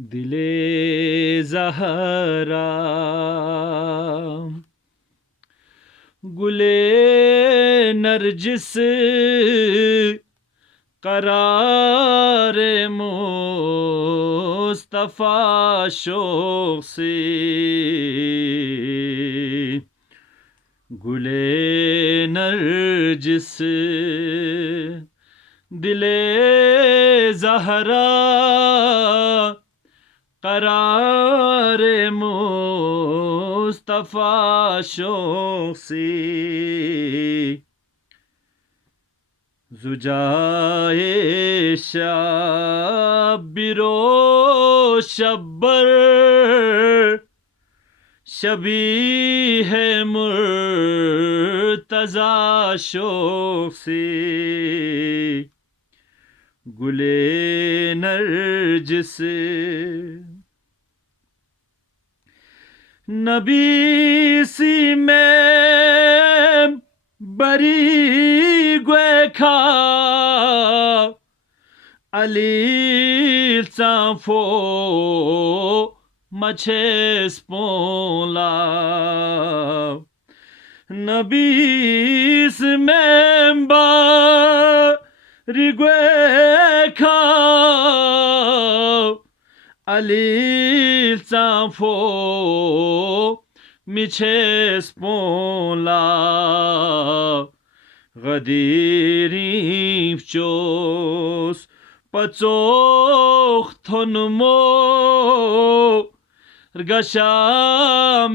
दिले ज़हरा गुले नरजिस करार मुस्तफ़ा शौक़ से गुले नरजिस दिले ज़हरा करार मुस्तफ़ा शौक़ से ज़ुजाए शब्बिरो शब्बर शबी है मुर्तज़ा शौक़ से गुले नरजिस नबी सी में बरी ग्वेखा अली सांफो मछे स्पोला नबी सी में बरी ग्वेखा अली सांफो मिछे स्पोला गदीरी चोस पचोख थोनमो गशा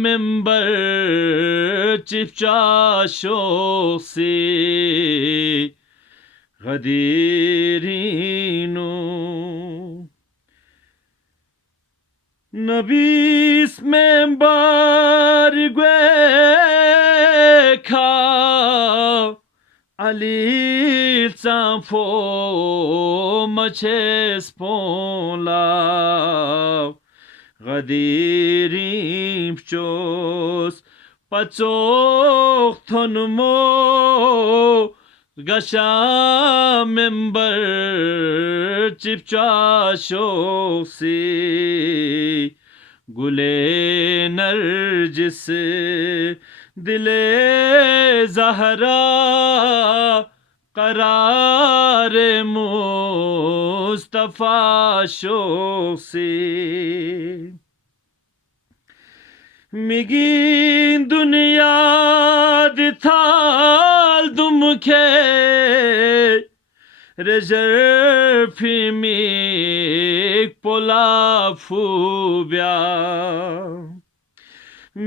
मेंबर चिपचा शौक़ से गदीरीनो नबीस में बार ग्वेखा अली सांफो मछे स्पोला गदीरीम चोस पचोख थोनमो गशा मेंबर चिपचा शौक़ से गुले नरजिस दिले ज़हरा करार मुस्तफ़ा शौक़ से मिगी दुनिया दिथाल दुमखे रेजर्फी में पोला फूब्या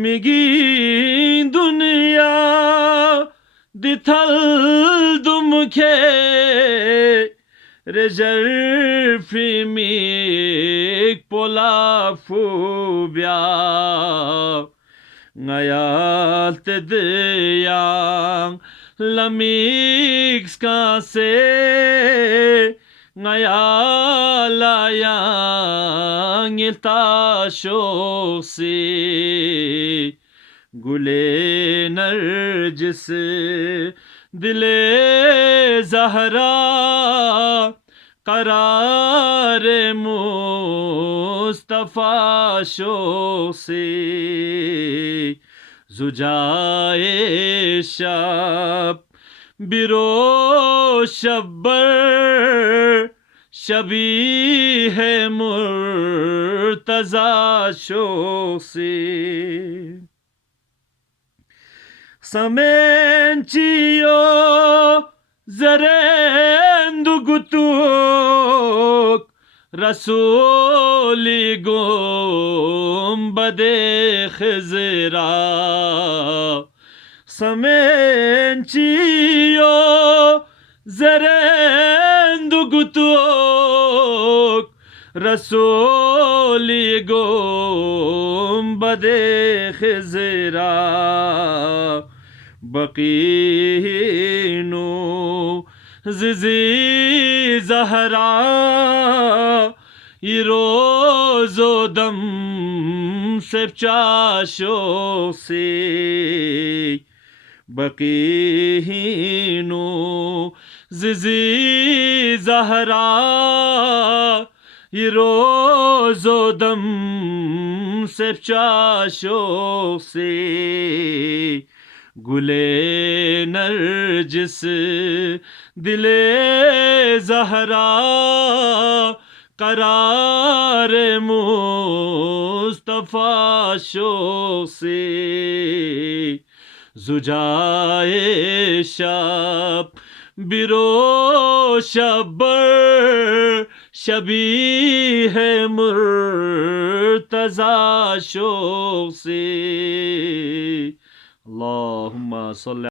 मिगी दुनिया दिथल दुमखे रेजर्फी में पोला फूब्या ngayal tedeyang lamix kase ngayalayang ilta शौक़ से गुले नरजिस दिले ज़हरा करार मुस्तफ़ा शौक़ से ज़ुजाए शब बिरो शब्बर शबी है मुर्तज़ा शौक़ से समेंचियो ज़रेंदु गुतुक रसूली गुंबदे खिज़रा समेंचियो ज़रेंदु गुतुक रसूली गुंबदे खिज़रा बकीनो ज़िज़ी ज़हरा ये रोज़ो दम सेप्चा शौक़ से बकीनो ज़िज़ी ज़हरा ये रोज़ो दम सिर्फ चाशों से, गुले नरजिस दिले ज़हरा करार मुस्तफ़ा शो से, जुजाए शब बिरो शबर शबी है मुर्तज़ा शो से। अल्लाहुम्मा सल्ली